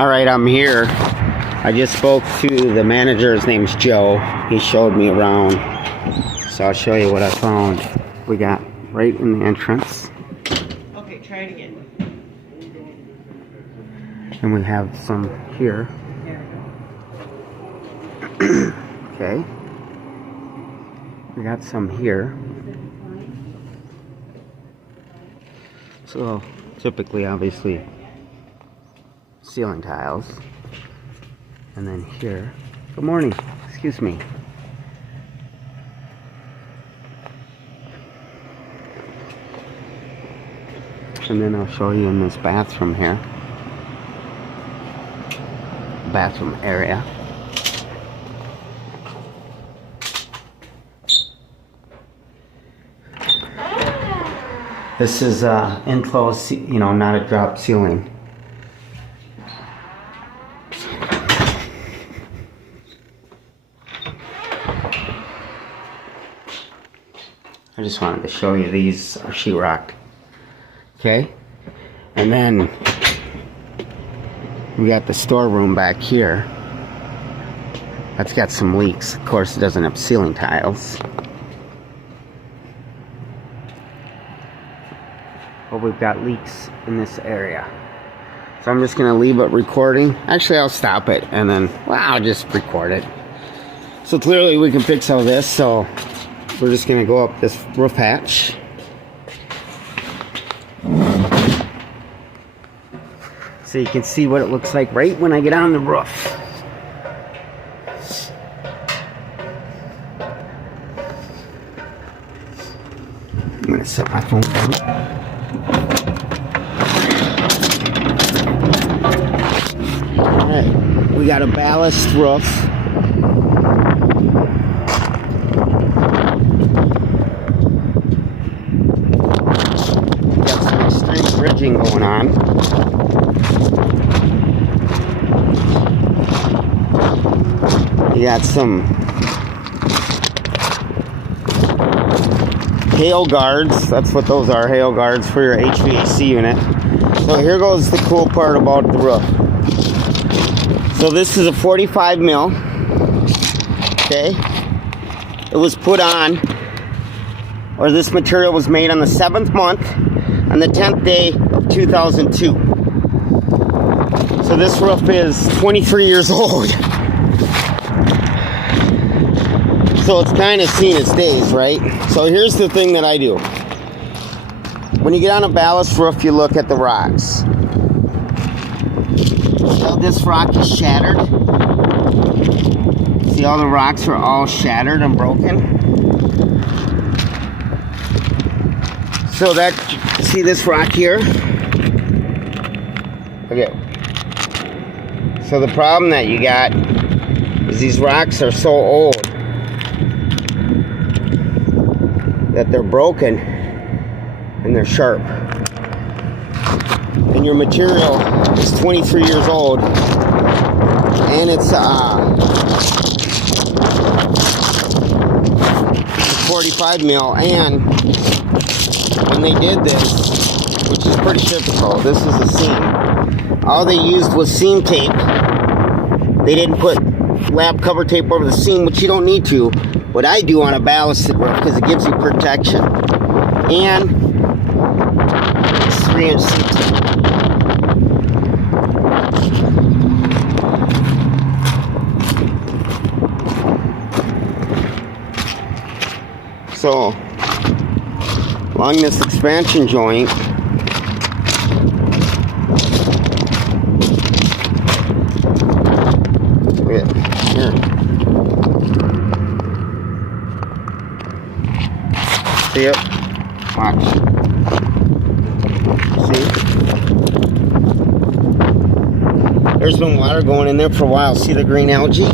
All right, I'm here. I just spoke to the manager. His name's Joe. He showed me around. So I'll show you what I found. We got right in the entrance. Okay, try it again. And we have some here. Okay. We got some here. So typically, obviously, ceiling tiles. And then here. Good morning. Excuse me. And then I'll show you in this bathroom here. Bathroom area. This is enclosed, not a drop ceiling. I just wanted to show you these are sheetrock. Okay? And then we got the storeroom back here. That's got some leaks. Of course, it doesn't have ceiling tiles. But we've got leaks in this area. So I'm just going to leave it recording. Actually, I'll stop it and then, I'll just record it. So clearly we can fix all this. So we're just going to go up this roof hatch. So you can see what it looks like right when I get on the roof. I'm going to set my phone down. Alright, we got a ballast roof. Got some extreme bridging going on. You got some hail guards. That's what those are, hail guards for your HVAC unit. So here goes the cool part about the roof. So this is a 45 mil. Okay. It was put on, or this material was made on the 7th month, on the 10th day of 2002. So this roof is 23 years old. So it's kind of seen its days, right? So here's the thing that I do. When you get on a ballast roof, you look at the rocks. Now this rock is shattered. See, all the rocks are all shattered and broken. So that, see this rock here? Okay. So the problem that you got is these rocks are so old that they're broken and they're sharp. And your material is 23 years old and it's 45 mil. And when they did this, which is pretty typical, this is a seam. All they used was seam tape. They didn't put lap cover tape over the seam, which you don't need to. What I do on a ballasted roof, because it gives you protection. And it's 3-inch seam tape. So, along this expansion joint, here. See it? Watch. See? There's been water going in there for a while. See the green algae?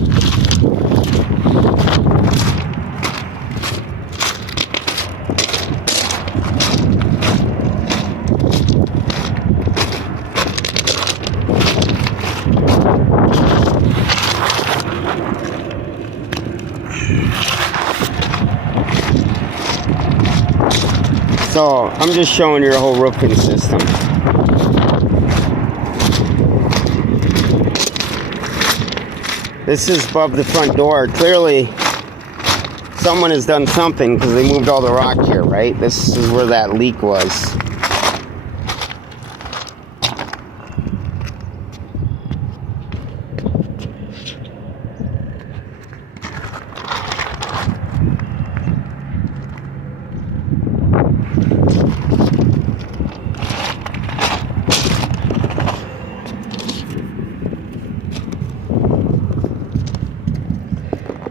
So I'm just showing you a whole roofing system. This is above the front door. Clearly, someone has done something because they moved all the rock here, right? This is where that leak was.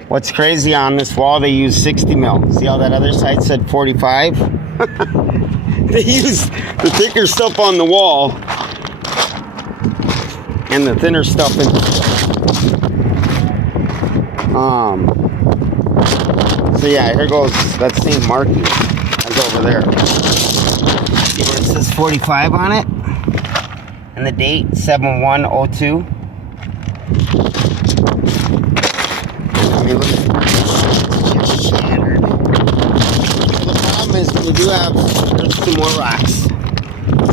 What's crazy on this wall, they use 60 mil. See how that other side said 45? They use the thicker stuff on the wall and the thinner stuff in so yeah, here goes that same marking that's over there. See where it says 45 on it? And the date, 7/1/02. I mean, look, it's just shattered. The problem is when you do have, there's some more rocks.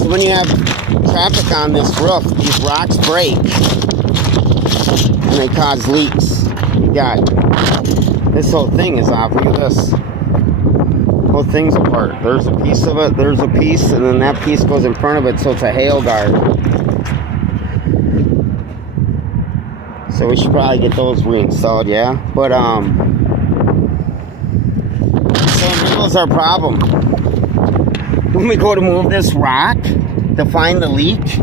So when you have traffic on this roof, these rocks break and they cause leaks. You got, this whole thing is off. Look at this. The whole thing's apart. There's a piece of it, there's a piece, and then that piece goes in front of it, so it's a hail guard. So we should probably get those reinstalled, yeah? But, so here goes our problem. When we go to move this rock to find the leak,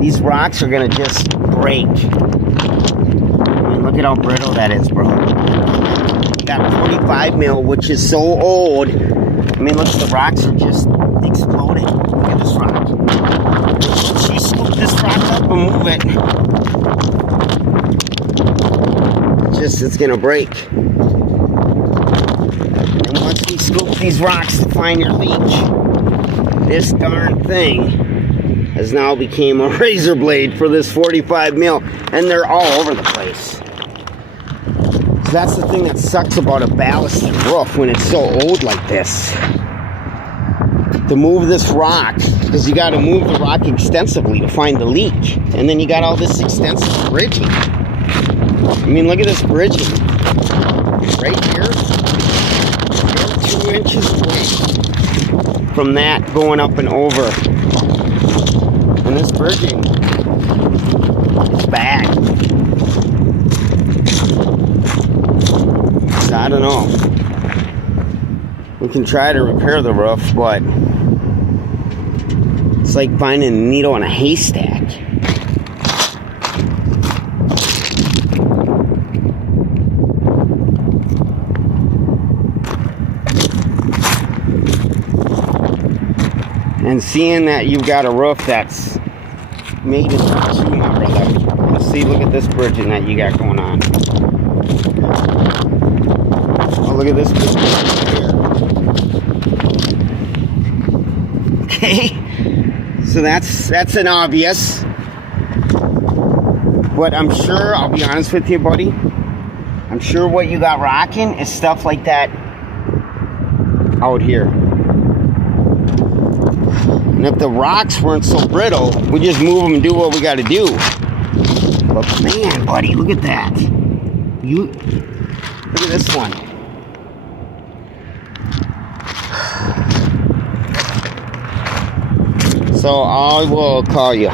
these rocks are gonna just break. I mean, look at how brittle that is, bro. You got 45 mil, which is so old. I mean, look, the rocks are just exploding. Look at this rock. Once you scoop this rock up and move it, it's gonna break. And once we scoop these rocks to find your leak, this darn thing has now become a razor blade for this 45 mil, and they're all over the place. So that's the thing that sucks about a ballasted roof when it's so old like this. To move this rock, because you got to move the rock extensively to find the leak, and then you got all this extensive bridging. I mean, look at this bridging. Right here, they're 2 inches away from that going up and over. And this bridging is bad. So I don't know. We can try to repair the roof, but it's like finding a needle in a haystack. And seeing that you've got a roof that's made it too, my brother. Let's see, look at this bridging that you got going on. Oh, look at this bridging right here. Okay, so that's an obvious. But I'm sure, I'll be honest with you, buddy, I'm sure what you got rocking is stuff like that out here. And if the rocks weren't so brittle, we just move them and do what we got to do. But man, buddy, look at that. Look at this one. So I will call you.